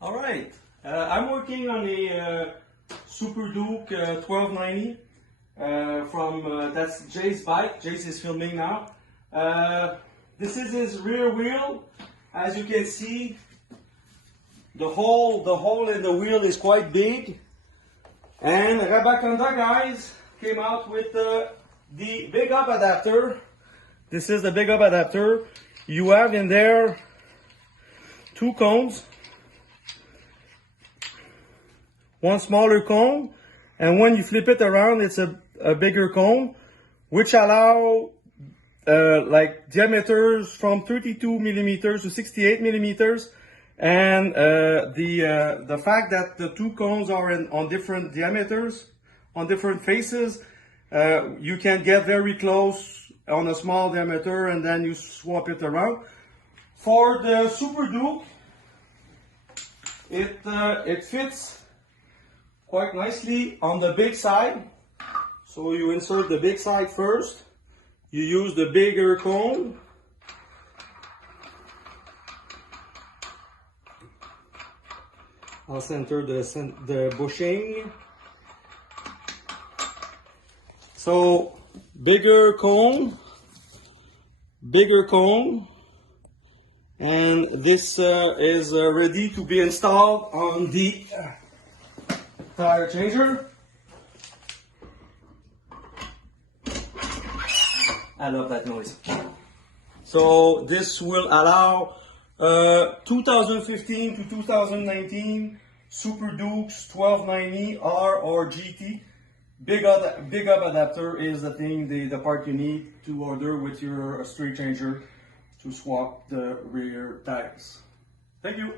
All right, I'm working on a Superduke 1290 from that's Jay's bike. Jay's is filming now. This is his rear wheel. As you can see, the hole in the wheel is quite big. And Rabaconda guys came out with the big up adapter. This is the big up adapter. You have in there two cones. One smaller cone, and when you flip it around, it's a bigger cone, which allow like diameters from 32 millimeters to 68 millimeters. And the fact that the two cones are on different diameters, on different faces, you can get very close on a small diameter, and then you swap it around. For the Superduke, it fits quite nicely on the big side. So you insert the big side first. You use the bigger cone. I'll center the bushing. So bigger cone, and this is ready to be installed on the tire changer. I love that noise. So this will allow 2015 to 2019 Superdukes 1290 R or GT. Big up adapter is the thing, the part you need to order with your street changer to swap the rear tires. Thank you.